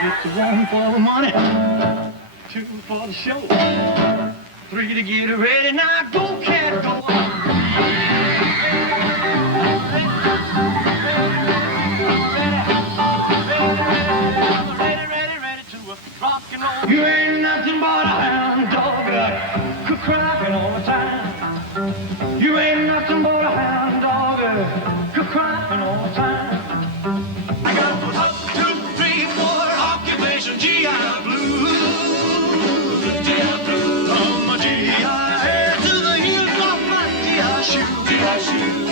It's one for the money, two for the show, three to get ready. Now go, cat, go. Ready to rock and roll. You ain't nothing but a hound dog, crying all the time. You ain't nothing but a hound dog, crying all the time. I got 1, 2, 3, 4 occupation GI Blue. GI Blue, from my GI head to the heels of my GI shoe. GI shoe.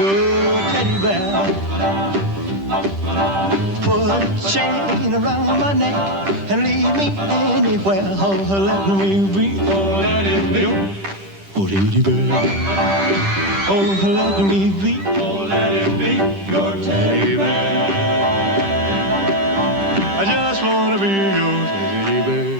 Oh, teddy bear, put a chain around my neck and leave me anywhere. Oh, let me be, oh, let it be. Oh, teddy bear. Oh, let me be, oh, let it be your teddy bear. I just want to be your teddy bear.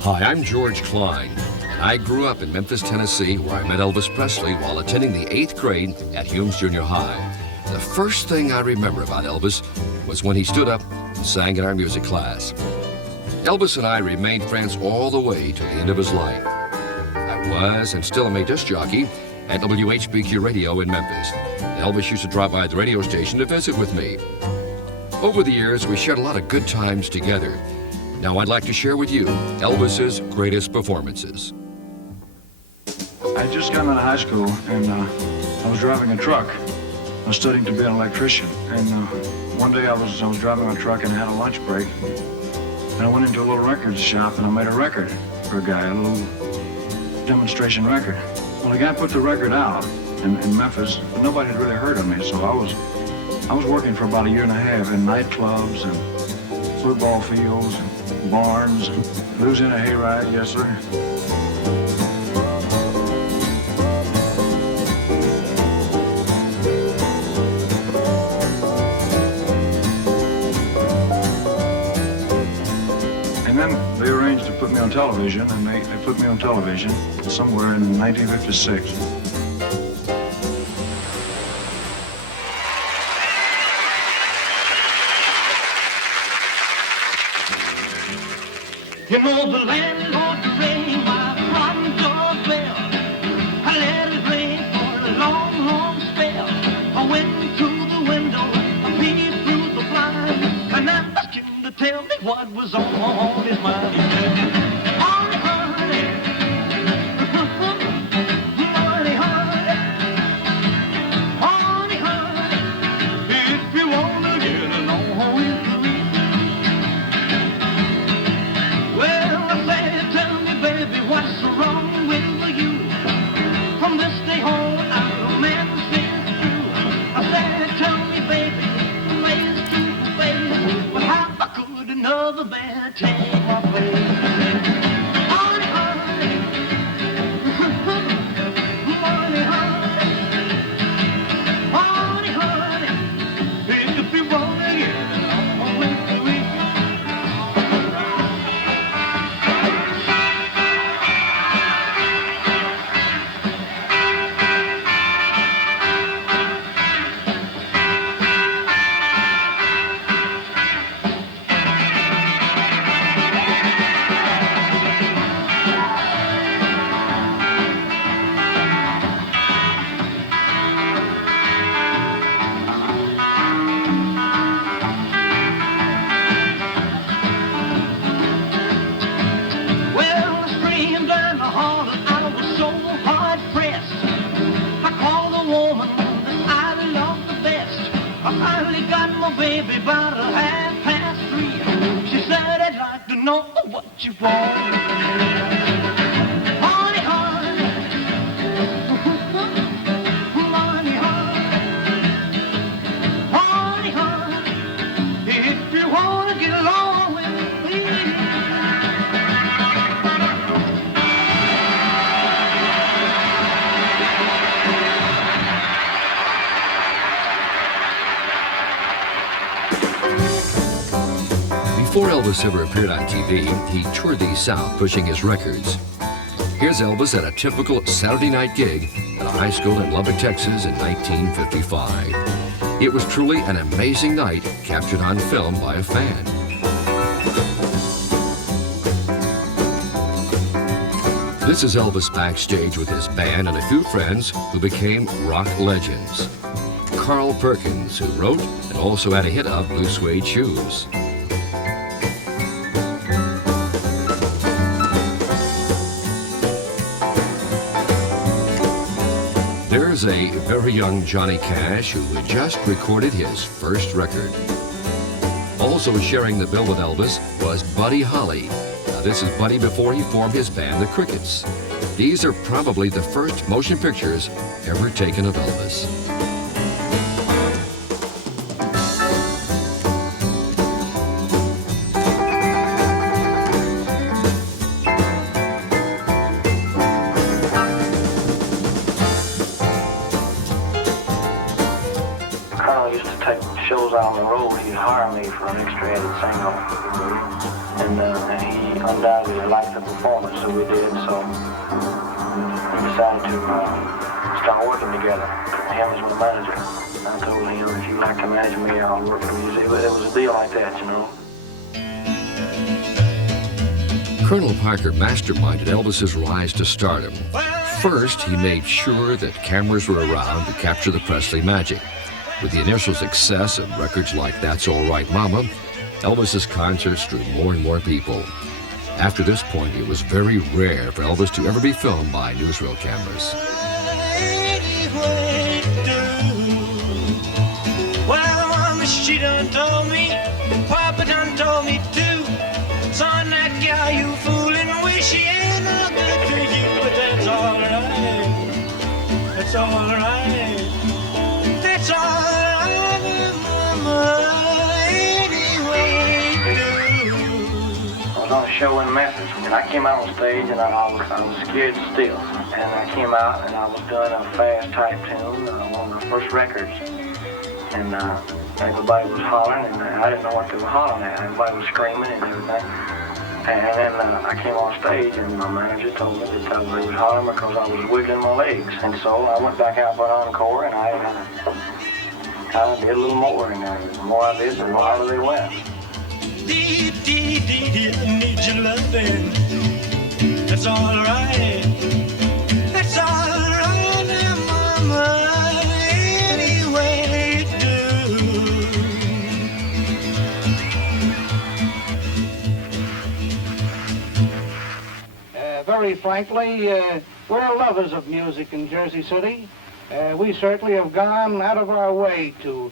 Hi, I'm George Klein, and I grew up in Memphis, Tennessee, where I met Elvis Presley while attending the 8th grade at Humes Junior High. The first thing I remember about Elvis was when he stood up and sang in our music class. Elvis and I remained friends all the way to the end of his life. I was and still am a disc jockey at WHBQ Radio in Memphis. Elvis used to drop by the radio station to visit with me. Over the years, we shared a lot of good times together. Now I'd like to share with you Elvis's greatest performances. I just got out of high school and I was driving a truck. I was studying to be an electrician, and one day I was driving my truck and I had a lunch break, and I went into a little record shop and I made a record for a guy, a little demonstration record. Well, the guy put the record out in Memphis, but nobody had really heard of me, so I was working for about 1.5 years in nightclubs and football fields and barns, losing a hayride, yes sir. And then they arranged to put me on television, and they put me on television somewhere in 1956. You know the landlord rang my front door bell. I let it ring for a long, long spell. I went to the window, I peeped through the blind, and I asked him to tell me what was on his mind. Honey, honey, honey, honey, honey, if you wanna get along with me. Well, I said, tell me, baby, what's wrong with you? From this day on, our romance is through. I said, tell me, baby, from face to face, well, how could another man take my place? Honey, honey, honey, honey, honey, if you wanna get along with me. Well, I screamed and I hollered, I was so hard pressed. I called the woman that I loved the best. I finally got my baby about 3:30. She said, I'd like to know what you want. Honey, honey, honey, honey, honey, if you wanna get along with me. Before Elvis ever appeared on TV, he toured the South pushing his records. Here's Elvis at a typical Saturday night gig at a high school in Lubbock, Texas in 1955. It was truly an amazing night captured on film by a fan. This is Elvis backstage with his band and a few friends who became rock legends. Carl Perkins, who wrote and also had a hit of Blue Suede Shoes. There's a very young Johnny Cash who had just recorded his first record. Also sharing the bill with Elvis was Buddy Holly. Now this is Buddy before he formed his band, the Crickets. These are probably the first motion pictures ever taken of Elvis. Shows out on the road, he'd hire me for an extra added single. And he undoubtedly liked the performance, so we did. So we decided to start working together. Him as my manager. I told him, if you like to manage me, I'll work for you. It was a deal like that, you know. Colonel Parker masterminded Elvis's rise to stardom. First, he made sure that cameras were around to capture the Presley magic. With the initial success of records like That's All Right Mama, Elvis's concerts drew more and more people. After this point, it was very rare for Elvis to ever be filmed by newsreel cameras. Well, Mama, she done told me, Papa done told me too. Son, that guy you fooling with, she ain't no good to you, but that's all right. That's all right. That's all right, Mama, anyway do. I was on a show in Memphis, and I came out on stage, and I was scared stiff. And I came out, and I was doing a fast type tune, one of my first records. And everybody was hollering, and I didn't know what they were hollering at. Everybody was screaming and everything. And then I came on stage, and my manager told me that they was hollering because I was wiggling my legs. And so I went back out for an encore, and I did a little more, and the more I did, the louder they went. Dee, dee, dee, dee, I need your loving. That's all right. That's all right now, Mama, anyway do. Very frankly, we're lovers of music in Jersey City. We certainly have gone out of our way to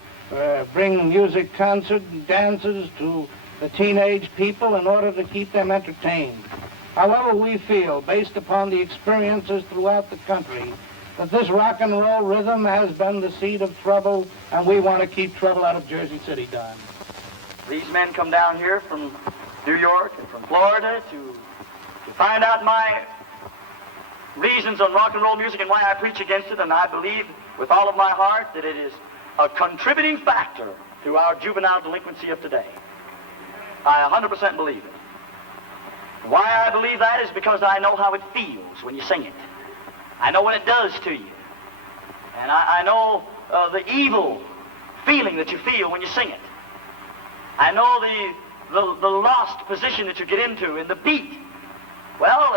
bring music concerts and dances to the teenage people in order to keep them entertained. However, we feel, based upon the experiences throughout the country, that this rock and roll rhythm has been the seed of trouble, and we want to keep trouble out of Jersey City, Don. These men come down here from New York and from Florida to find out my reasons on rock and roll music and why I preach against it, and I believe with all of my heart that it is a contributing factor to our juvenile delinquency of today. I 100% believe it. Why I believe that is because I know how it feels when you sing it. I know what it does to you. And I know the evil feeling that you feel when you sing it. I know the lost position that you get into in the beat. Well,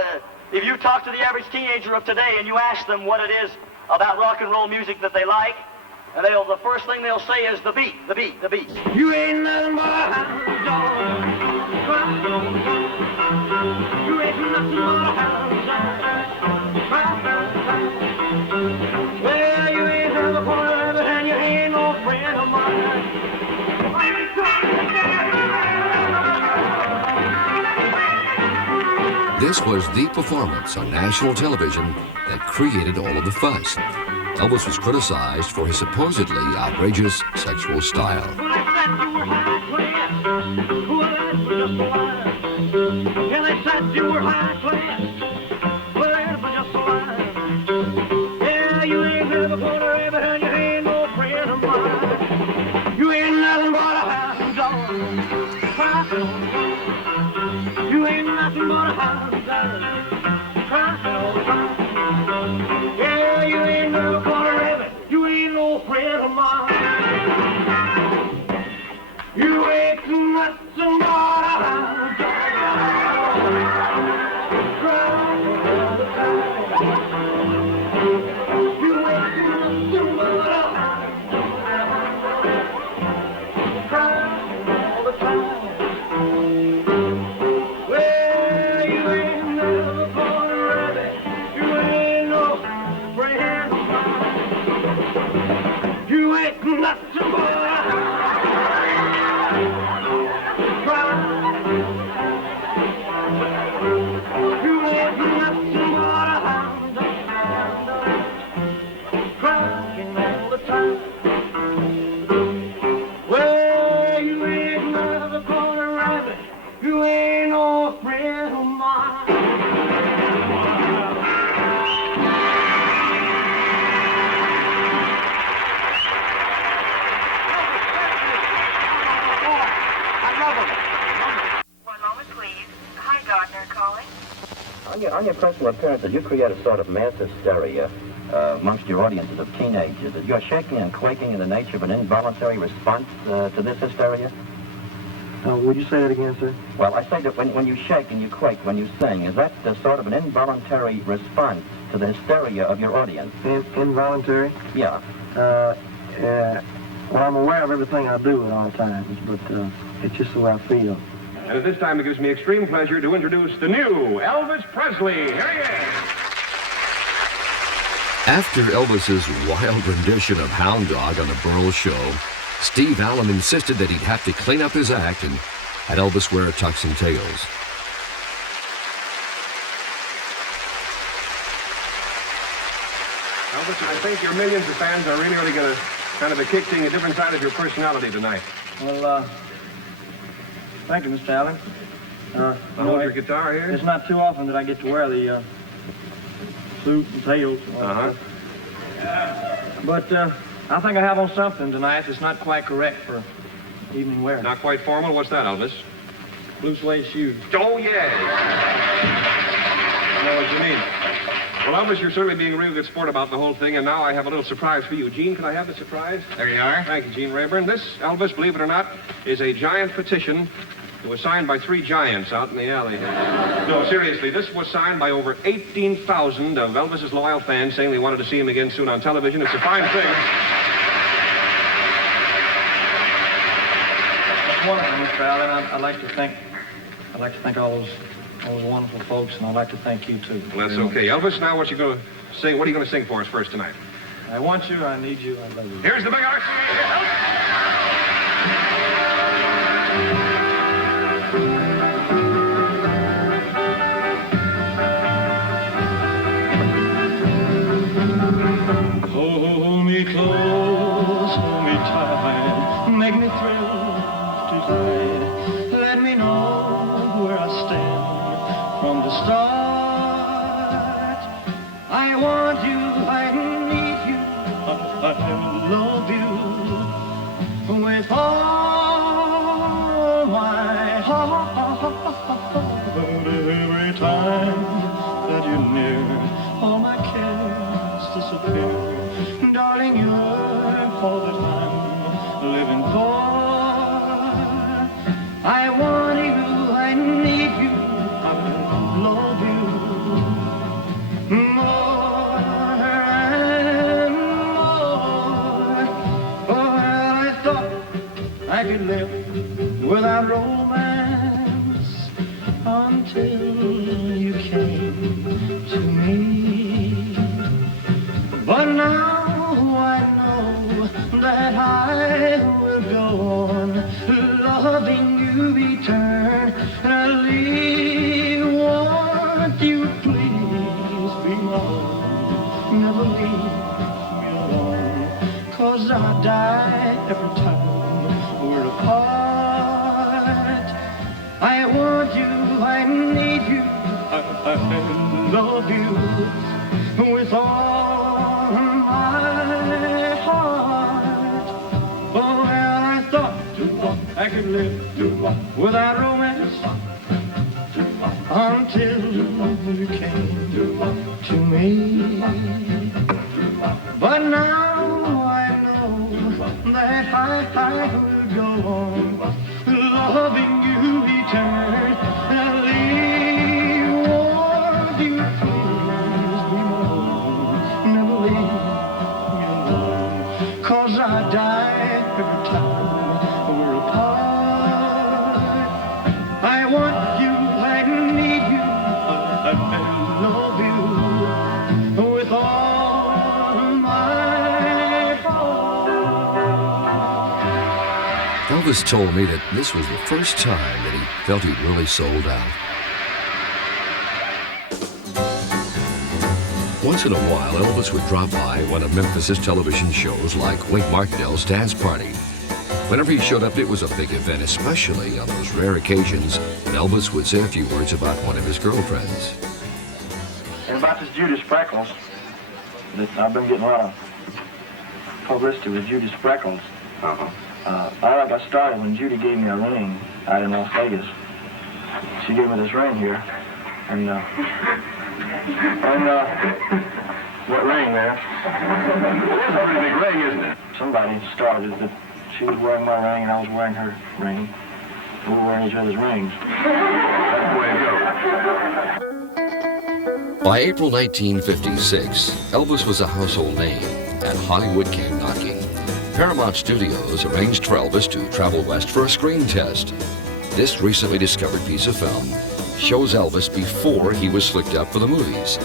if you talk to the average teenager of today and you ask them what it is about rock and roll music that they like, and the first thing they'll say is the beat, the beat, the beat. You ain't nothing but a hound dog. You ain't nothing but a hound dog. Well, you ain't heard the point of it, and you ain't no friend of mine. This was the performance on national television that created all of the fuss. Elvis was criticized for his supposedly outrageous sexual style. Well, they said you were high class. Well, that's just a lie. Yeah, they said you were high class. Well, that's just a lie. Yeah, you ain't never gonna have it, and you ain't no friend of mine. You ain't nothing but a hound dog. but a hound dog, crying all the time. Yeah, you ain't never caught a rabbit, you ain't no friend of mine. You ain't nothing but a hound dog, crying all the time. You ain't nothing but a hound dog, crying all the time. Well, you ain't never caught a rabbit, you ain't no friend of mine. You ain't nothing but a On your personal appearance, did you create a sort of mass hysteria amongst your audiences of teenagers? That you're shaking and quaking in the nature of an involuntary response to this hysteria? Would you say that again, sir? Well, I say that when you shake and you quake when you sing, is that sort of an involuntary response to the hysteria of your audience? Involuntary? Yeah. Well, I'm aware of everything I do at all times, but it's just the way I feel. And at this time, it gives me extreme pleasure to introduce the new Elvis Presley. Here he is. After Elvis's wild rendition of Hound Dog on the Burl Show, Steve Allen insisted that he'd have to clean up his act and had Elvis wear a tux and tails. Elvis, I think your millions of fans are really going to kind of a kick seeing a different side of your personality tonight. Well, thank you, Mr. Allen. Hold your guitar here. It's not too often that I get to wear the suit and tails. But I think I have on something tonight that's not quite correct for evening wear. Not quite formal. What's that, Elvis? Blue suede shoes. Oh, yeah. I know what you mean. Well, Elvis, you're certainly being a real good sport about the whole thing, and now I have a little surprise for you. Gene, can I have the surprise? There you are. Thank you, Gene Rayburn. This, Elvis, believe it or not, is a giant petition. It was signed by 3 giants out in the alley. No, seriously, this was signed by over 18,000 of Elvis's loyal fans saying they wanted to see him again soon on television. It's a fine thing. That's wonderful, Mr. Allen. I'd like to thank all those wonderful folks, and I'd like to thank you too. Well, that's okay. Elvis, now what you going to sing? What are you going to sing for us first tonight? I want you, I need you, I love you. Here's the big RCA. Hold me close, hold me tight, make me thrill tonight. Let me know where I stand from the start. I want you, I need you, I love you with all my heart. Every time that you're near, all my cares disappear. Darling, you're all that I'm living for. I want you, I need you, I love you more and more. Oh, I thought I could live without romance until you came to me. But now I know that I will go on loving you eternally. Won't you please be mine? Never leave me alone, 'cause I die every time we're apart. I want you, I need you, I love you with all my heart. Oh, well, I thought I could live without romance until you came to me. But now I know that I will go on loving you eternally. Won't you please be mine, never leave me alone, 'cause I die every time we're apart. I want you, I need you, I love you with all my heart. Elvis told me that this was the first time that he felt he'd really sold out. Once in a while, Elvis would drop by one of Memphis's television shows like Wink Martindale's Dance Party. Whenever he showed up, it was a big event, especially on those rare occasions when Elvis would say a few words about one of his girlfriends. And about this Judy Spreckles, that I've been getting a lot of publicity with Judy Spreckles. I got started when Judy gave me a ring out in Las Vegas. She gave me this ring here, and what ring there? It's a pretty big ring, isn't it? Somebody started that she was wearing my ring and I was wearing her ring. We were wearing each other's rings. That's the way it goes. By April 1956, Elvis was a household name, and Hollywood came knocking. Paramount Studios arranged for Elvis to travel west for a screen test. This recently discovered piece of film shows Elvis before he was slicked up for the movies.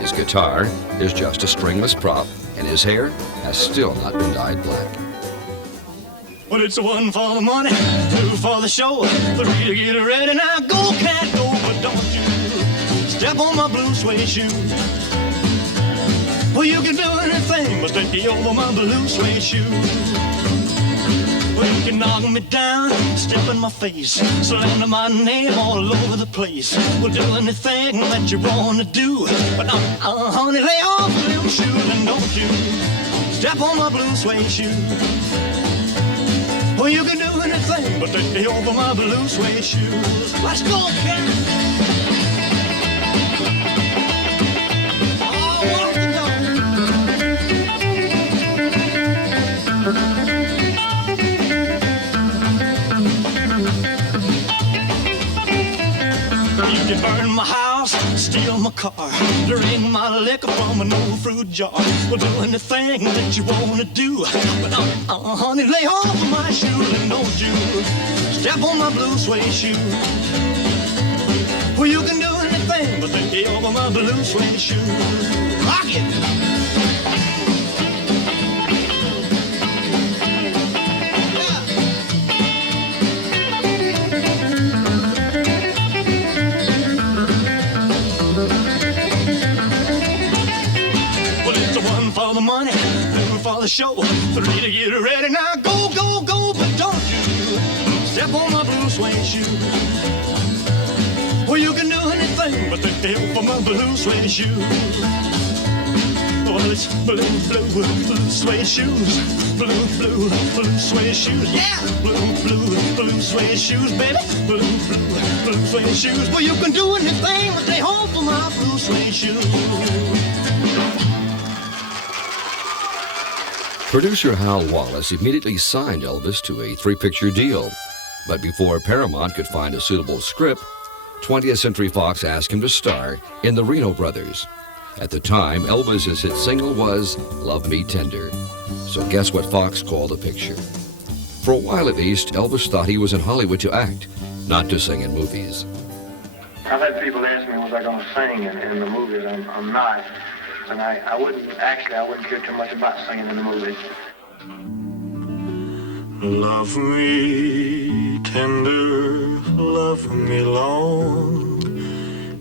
His guitar is just a stringless prop, and his hair has still not been dyed black. Well, it's one for the money, two for the show, three to get ready. Now go, cat, go, but don't you step on my blue suede shoe. Well, you can do anything but take over my blue suede shoe. Well, you can knock me down, step in my face, slander my name all over the place. We'll do anything that you want to do, but honey, lay off the little shoes and don't you step on my blue suede shoe. Well, you can do anything but take over my blue suede shoes. Let's go, cat. You can burn my house, steal my car, drink my liquor from an old fruit jar. We'll do anything that you wanna do, but honey, lay off of my shoes and don't you step on my blue suede shoe. Well, you can do anything but take over my blue suede shoe. Rock it! For the money, two for the show, three to get ready. Now go, go, go, but don't you step on my blue suede shoe. Well, you can do anything but take the help for my blue suede shoe. Well, it's blue, blue, blue suede shoes. Blue, blue, blue suede shoes. Yeah, blue, blue, blue suede shoes, baby. Blue, blue, blue suede shoes. Well, you can do anything but take home for my blue suede shoes. Producer Hal Wallace immediately signed Elvis to a 3-picture deal. But before Paramount could find a suitable script, 20th Century Fox asked him to star in The Reno Brothers. At the time, Elvis's hit single was Love Me Tender. So guess what Fox called the picture? For a while at least, Elvis thought he was in Hollywood to act, not to sing in movies. I've had people ask me, was I going to sing in the movies? I'm not. And I wouldn't care too much about singing in the movies. Love me tender, love me long,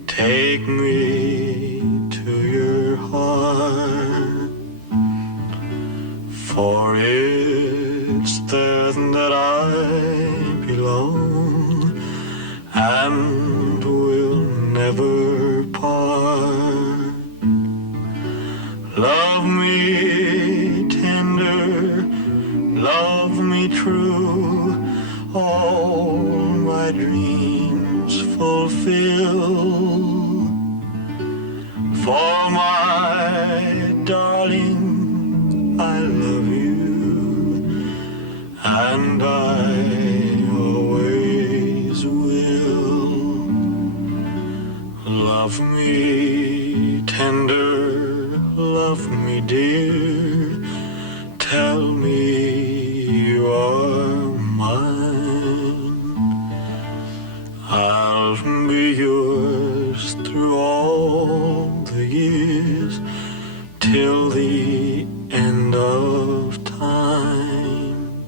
take me to your heart, for it's there that I belong and will never part. Love me tender, love me true, all my dreams fulfill. For my darling, I love you, and I always will. Love me tender, love me dear, tell me you are mine. I'll be yours through all the years, till the end of time.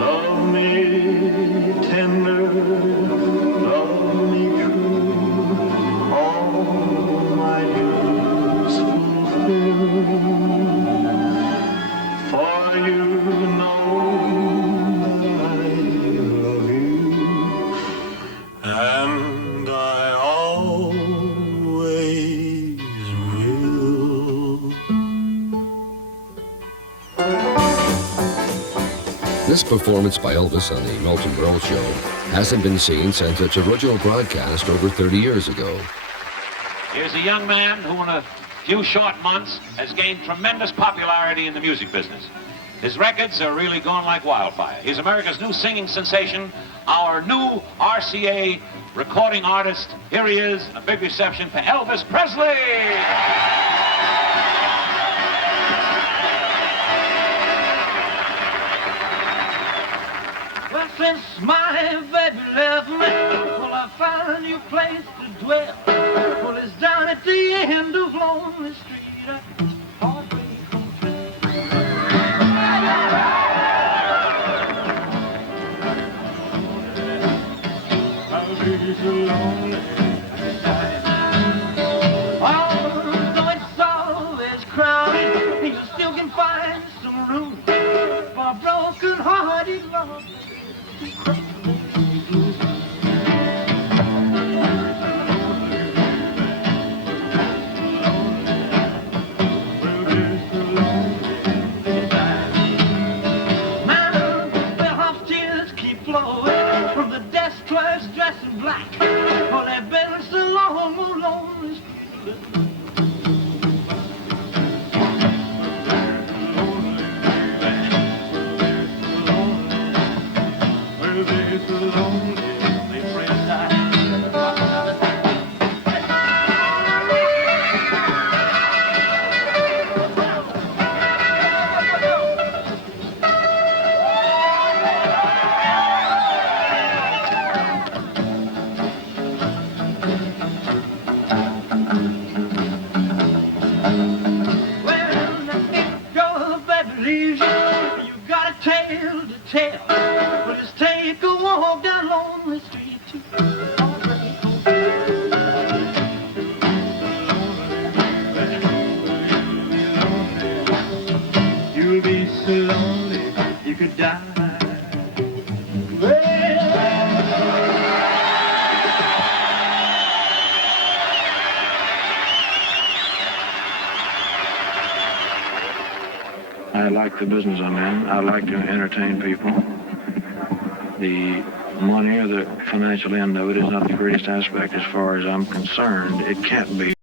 Love me tender, love me true, all my dreams fulfill. For you know I love you, and I always will. This performance by Elvis on the Milton Berle Show hasn't been seen since its original broadcast over 30 years ago. Here's a young man who in a few short months has gained tremendous popularity in the music business. His records are really going like wildfire. He's America's new singing sensation, our new RCA recording artist. Here he is, a big reception for Elvis Presley. Well, since my baby left me, well, I found a new place to dwell. Well, it's down at the end of Lonely Street. So lonely. Although it's always crowded, you still can find some room for a broken-hearted love. Now, bellhop's tears keep flowing from the desk clerks dressed in black. Oh, they've been so long on this street. Well, they're so lonely, they pray to die. But just take a walk down Lonely Street to you'll be so lonely you could die. I like the business I'm in. I like to entertain people. The money or the financial end of it is not the greatest aspect as far as I'm concerned. It can't be.